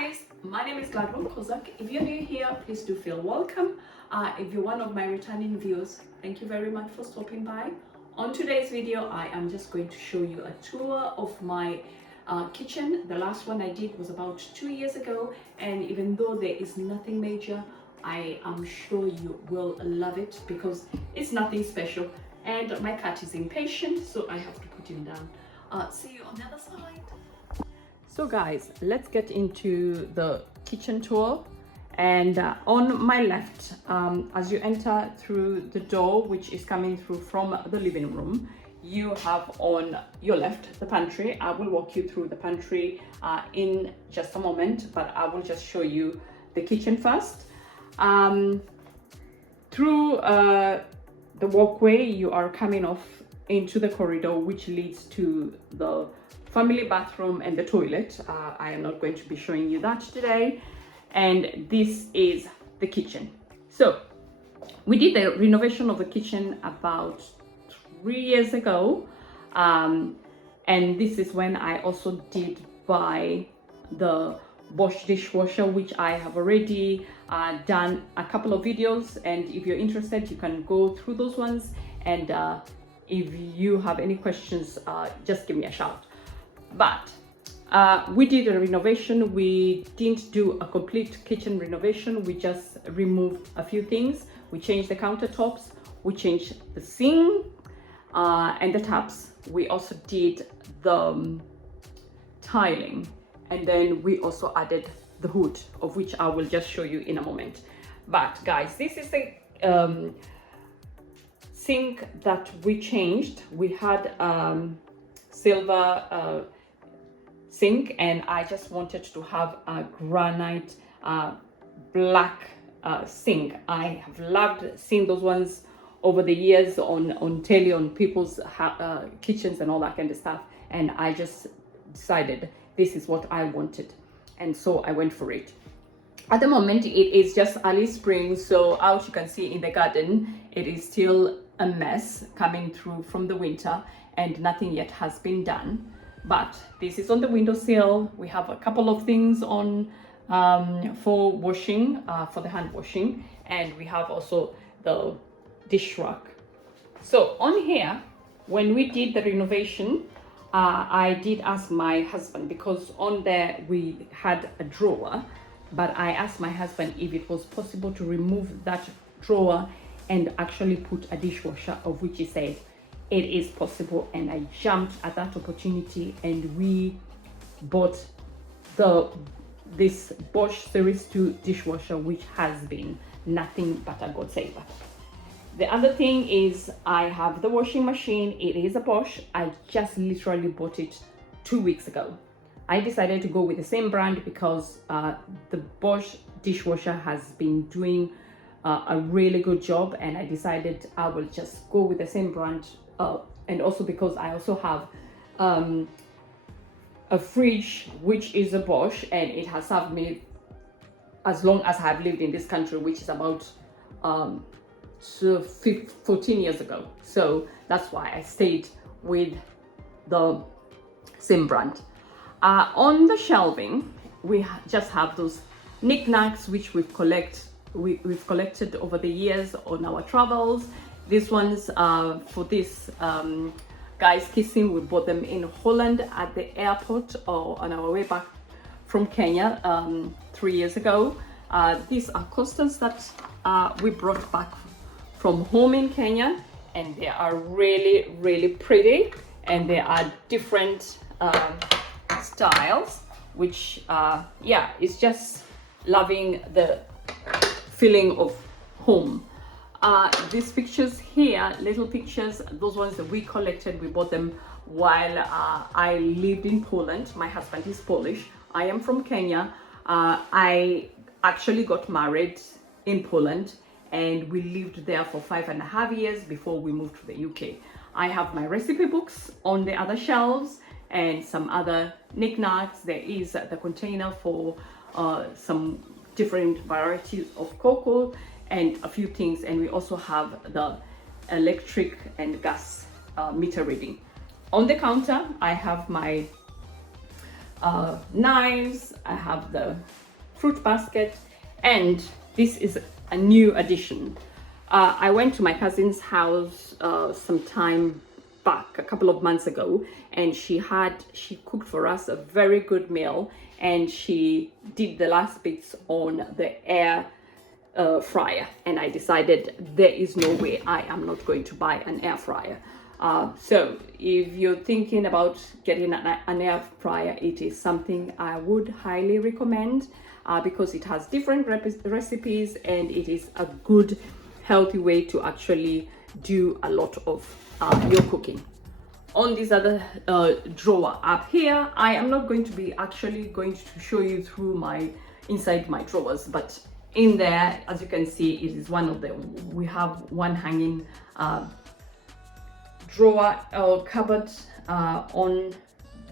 guys, my name is Gladwin Kozak. If you're new here, please do feel welcome. If you're one of my returning viewers, thank you very much for stopping by. On today's video, I am just going to show you a tour of my kitchen. The last one I did was about 2 years ago, and even though there is nothing major, I am sure you will love it because it's nothing special. And my cat is impatient, so I have to put him down. See you on the other side. So guys, let's get into the kitchen tour. And on my left, as you enter through the door, which is coming through from the living room, you have on your left the pantry. I will walk you through the pantry in just a moment, but I will just show you the kitchen first. Through the walkway, you are coming off into the corridor, which leads to the family bathroom and the toilet. I am not going to be showing you that today. And this is the kitchen. So we did the renovation of the kitchen about 3 years ago. And this is when I also did buy the Bosch dishwasher, which I have already done a couple of videos. And if you're interested, you can go through those ones. And if you have any questions, just give me a shout. But we did a renovation. We didn't do a complete kitchen renovation. We just removed a few things. We changed the countertops. We changed the sink and the taps. We also did the tiling. And then we also added the hood, of which I will just show you in a moment. But guys, this is the sink that we changed. We had silver sink, and I just wanted to have a granite black sink. I have loved seeing those ones over the years on telly, on people's kitchens and all that kind of stuff, and I just decided this is what I wanted, and so I went for it. At the moment, it is just early spring, so out you can see in the garden it is still a mess coming through from the winter, and nothing yet has been done. But this is on the windowsill. We have a couple of things on for washing, for the hand washing, and we have also the dish rack. So on here, when we did the renovation, I did ask my husband, because on there we had a drawer, but I asked my husband if it was possible to remove that drawer and actually put a dishwasher, of which he said it is possible, and I jumped at that opportunity, and we bought this Bosch Series 2 dishwasher, which has been nothing but a godsender. The other thing is I have the washing machine. It is a Bosch. I just literally bought it 2 weeks ago. I decided to go with the same brand because the Bosch dishwasher has been doing a really good job, and I decided I will just go with the same brand. And also because I also have a fridge which is a Bosch, and it has served me as long as I have lived in this country, which is about 14 years ago. So that's why I stayed with the same brand. On the shelving, we just have those knickknacks which we've collected over the years on our travels. These ones for this guys kissing, we bought them in Holland at the airport or on our way back from Kenya 3 years ago. These are coasters that we brought back from home in Kenya, and they are really, really pretty, and they are different styles, which yeah, it's just loving the feeling of home. These pictures here, little pictures, those ones that we collected, we bought them while I lived in Poland. My husband is Polish. I am from Kenya. I actually got married in Poland, and we lived there for 5.5 years before we moved to the UK. I have my recipe books on the other shelves and some other knickknacks. There is the container for some different varieties of cocoa and a few things, and we also have the electric and gas meter reading. On the counter, I have my knives, I have the fruit basket, and this is a new addition. I went to my cousin's house some time back, a couple of months ago, and she cooked for us a very good meal, and she did the last bits on the air fryer, and I decided there is no way I am not going to buy an air fryer. So if you're thinking about getting an air fryer, it is something I would highly recommend because it has different recipes, and it is a good healthy way to actually do a lot of your cooking. On this other drawer up here, I am not going to be actually going to show you through inside my drawers, but in there, as you can see, it is one of them. We have one hanging drawer or cupboard on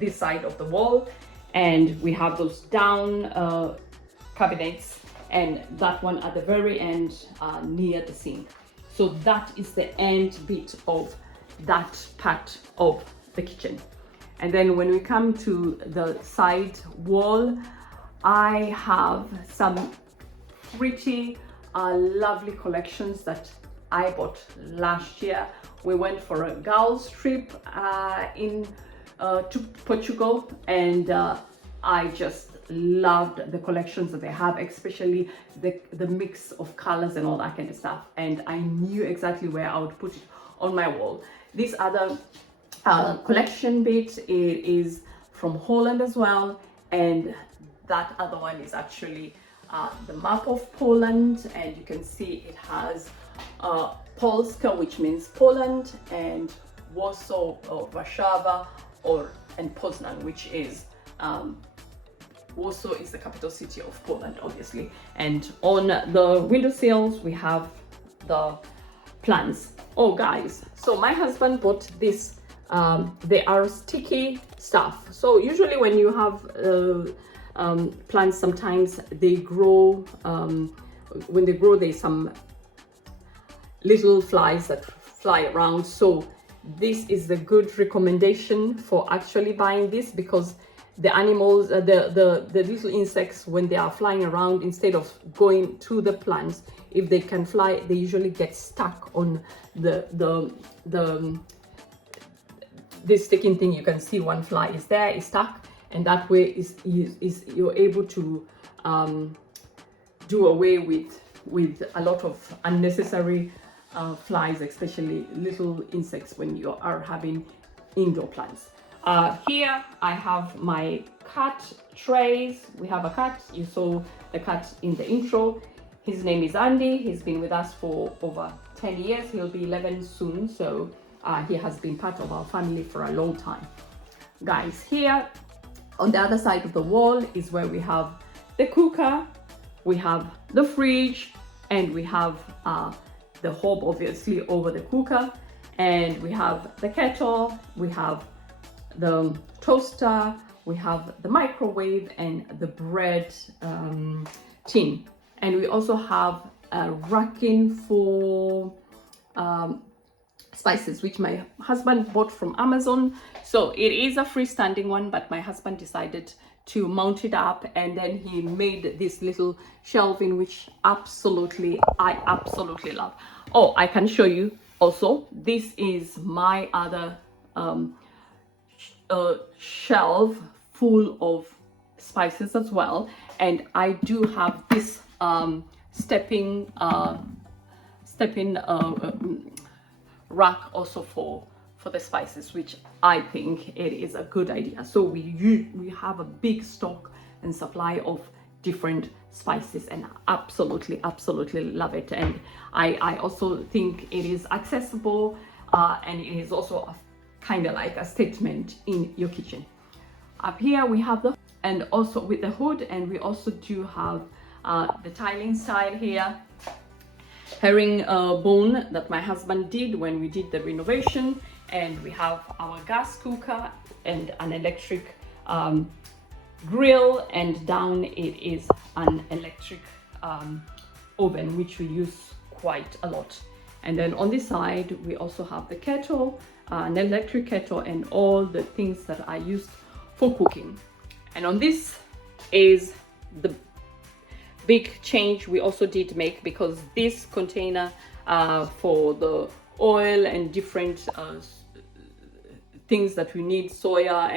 this side of the wall, and we have those down cabinets, and that one at the very end near the sink. So that is the end bit of that part of the kitchen. And then when we come to the side wall, I have some pretty lovely collections that I bought last year. We went for a girls trip to Portugal, and I just loved the collections that they have, especially the mix of colors and all that kind of stuff, and I knew exactly where I would put it on my wall. This other collection bit, it is from Holland as well, and that other one is actually the map of Poland, and you can see it has Polska, which means Poland, and Warsaw or Warszawa, and Poznan, which is Warsaw is the capital city of Poland, obviously. And on the windowsills we have the plants. Oh guys, so my husband bought this. They are sticky stuff. So usually when you have plants, sometimes they grow, when they grow there's some little flies that fly around. So this is the good recommendation for actually buying this, because the animals, the little insects, when they are flying around, instead of going to the plants, if they can fly, they usually get stuck on this sticking thing. You can see one fly is there, is stuck, and that way is you're able to do away with a lot of unnecessary flies, especially little insects when you are having indoor plants. Here I have my cat trays. We have a cat. You saw the cat in the intro. His name is Andy. He's been with us for over 10 years. He'll be 11 soon. So he has been part of our family for a long time. Guys, here on the other side of the wall is where we have the cooker, we have the fridge, and we have the hob obviously over the cooker, and we have the kettle, we have the toaster, we have the microwave, and the bread tin. And we also have a racking for spices, which my husband bought from Amazon. So it is a freestanding one, but my husband decided to mount it up, and then he made this little shelving, which I absolutely love. Oh, I can show you also, this is my other shelf full of spices as well, and I do have this stepping rack also for the spices, which I think it is a good idea. So we have a big stock and supply of different spices, and I absolutely love it. And I also think it is accessible, and it is also a kind of like a statement in your kitchen. Up here we have and also with the hood, and we also do have the tiling style here, herringbone that my husband did when we did the renovation, and we have our gas cooker and an electric grill, and down it is an electric oven, which we use quite a lot. And then on this side we also have the kettle, an electric kettle, and all the things that are used for cooking. And on this is the big change we also did make, because this container for the oil and different things that we need, soya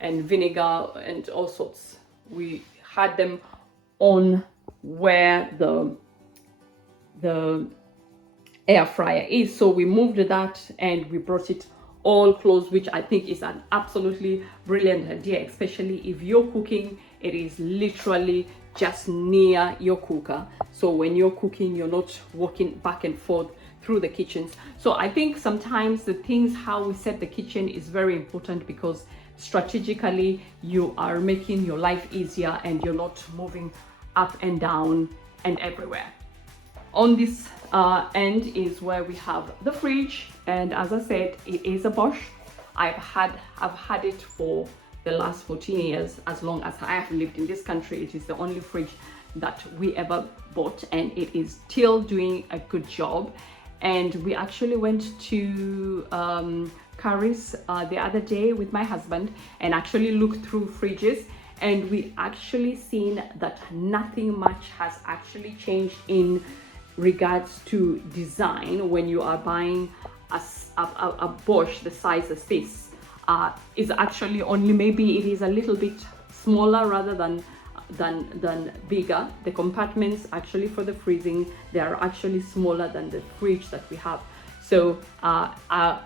and vinegar and all sorts, we had them on where the air fryer is. So we moved that and we brought it all close, which I think is an absolutely brilliant idea, especially if you're cooking. It is literally just near your cooker, so when you're cooking you're not walking back and forth through the kitchens. So I think sometimes the things how we set the kitchen is very important, because strategically you are making your life easier and you're not moving up and down and everywhere. On this end is where we have the fridge, and as I said, it is a Bosch. I've had it for the last 14 years, as long as I have lived in this country. It is the only fridge that we ever bought, and it is still doing a good job. And we actually went to Curry's the other day with my husband and actually looked through fridges, and we actually seen that nothing much has actually changed in regards to design. When you are buying a Bosch the size of this, is actually only, maybe it is a little bit smaller rather than bigger. The compartments actually for the freezing, they are actually smaller than the fridge that we have. So I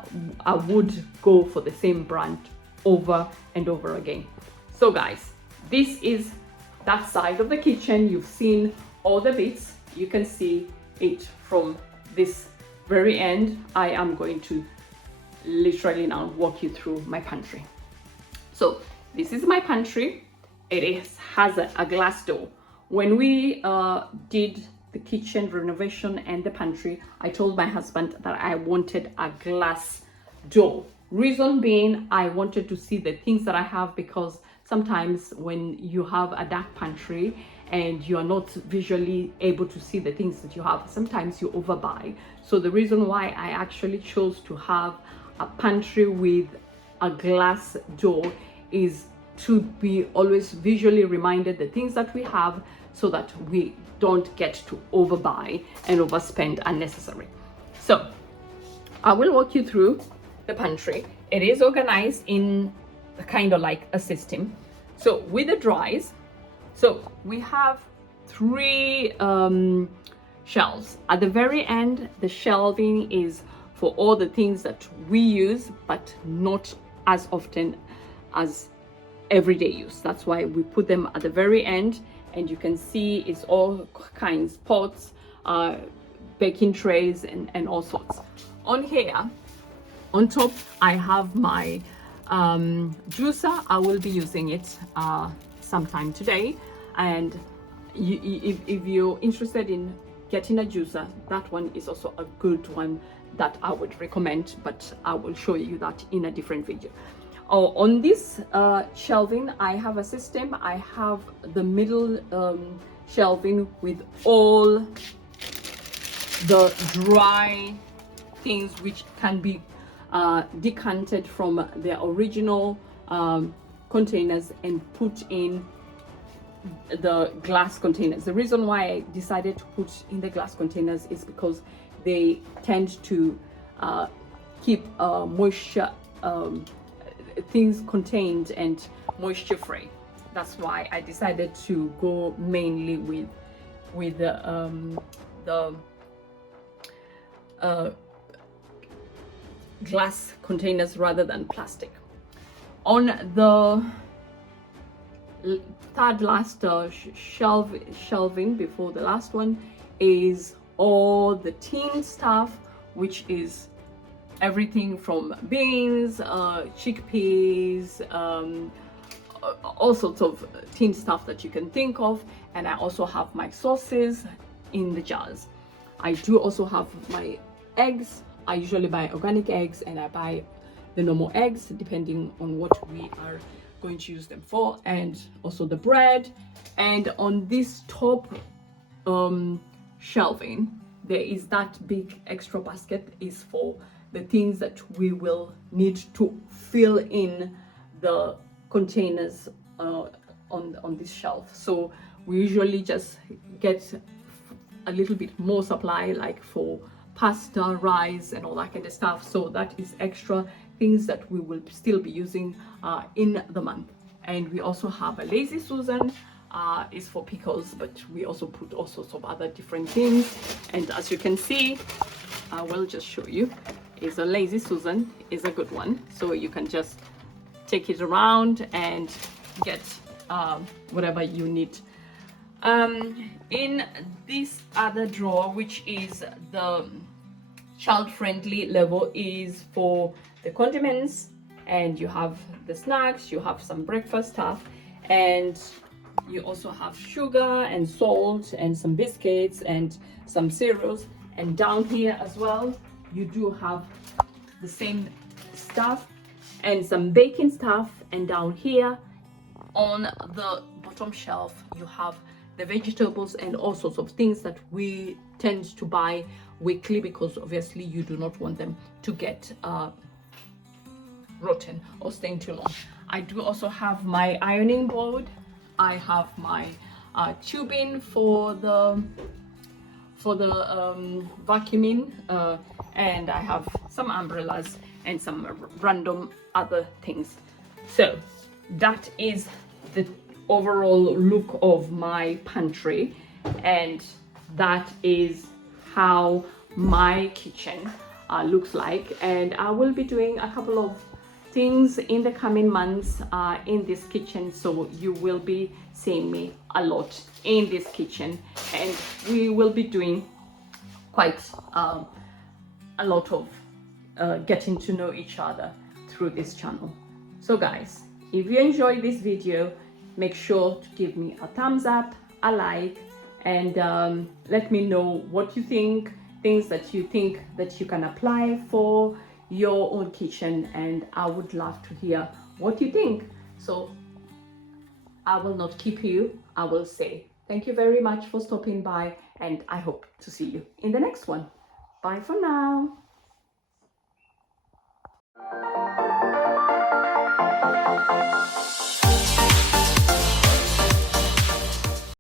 would go for the same brand over and over again. So guys, this is that side of the kitchen. You've seen all the bits. You can see it from this very end. I am going to literally now walk you through my pantry. So this is my pantry. It has a glass door. When we did the kitchen renovation and the pantry, I told my husband that I wanted a glass door. Reason being, I wanted to see the things that I have, because sometimes when you have a dark pantry and you are not visually able to see the things that you have, sometimes you overbuy. So the reason why I actually chose to have a pantry with a glass door is to be always visually reminded the things that we have, so that we don't get to overbuy and overspend unnecessary. So I will walk you through the pantry. It is organized in kind of like a system. So with the dries, so we have 3 shelves. At the very end, the shelving is for all the things that we use, but not as often as everyday use. That's why we put them at the very end, and you can see it's all kinds, pots, baking trays, and all sorts. On here, on top, I have my juicer. I will be using it sometime today, and if you're interested in getting a juicer, that one is also a good one that I would recommend, but I will show you that in a different video. On this shelving, I have a system. I have the middle shelving with all the dry things which can be decanted from their original containers and put in the glass containers. The reason why I decided to put in the glass containers is because they tend to keep moisture things contained and moisture free. That's why I decided to go mainly with the glass containers rather than plastic. On the third last shelving before the last one is all the tin stuff, which is everything from beans, chickpeas, all sorts of tin stuff that you can think of. And I also have my sauces in the jars. I do also have my eggs. I usually buy organic eggs, and I buy the normal eggs depending on what we are going to use them for, and also the bread. And on this top shelving, there is that big extra basket is for the things that we will need to fill in the containers on this shelf. So we usually just get a little bit more supply, like for pasta, rice, and all that kind of stuff. So that is extra things that we will still be using in the month. And we also have a Lazy Susan, is for pickles, but we also put all sorts of other different things. And as you can see, I will just show you, is a Lazy Susan is a good one. So you can just take it around and get whatever you need. In this other drawer, which is the child-friendly level, is for the condiments, and you have the snacks, you have some breakfast stuff, and you also have sugar and salt and some biscuits and some cereals. And down here as well, you do have the same stuff and some baking stuff. And down here on the bottom shelf, you have the vegetables and all sorts of things that we tend to buy weekly, because obviously you do not want them to get rotten or staying too long. I do also have my ironing board. I have my tubing for the vacuuming, and I have some umbrellas and some random other things. So that is the overall look of my pantry, and that is how my kitchen looks like. And I will be doing a couple of things in the coming months in this kitchen, so you will be seeing me a lot in this kitchen, and we will be doing quite a lot of getting to know each other through this channel. So guys, if you enjoyed this video, make sure to give me a thumbs up, a like, and let me know what you think, things that you think that you can apply for your own kitchen, and I would love to hear what you think. So I will not keep you. I will say thank you very much for stopping by, and I hope to see you in the next one. Bye for now.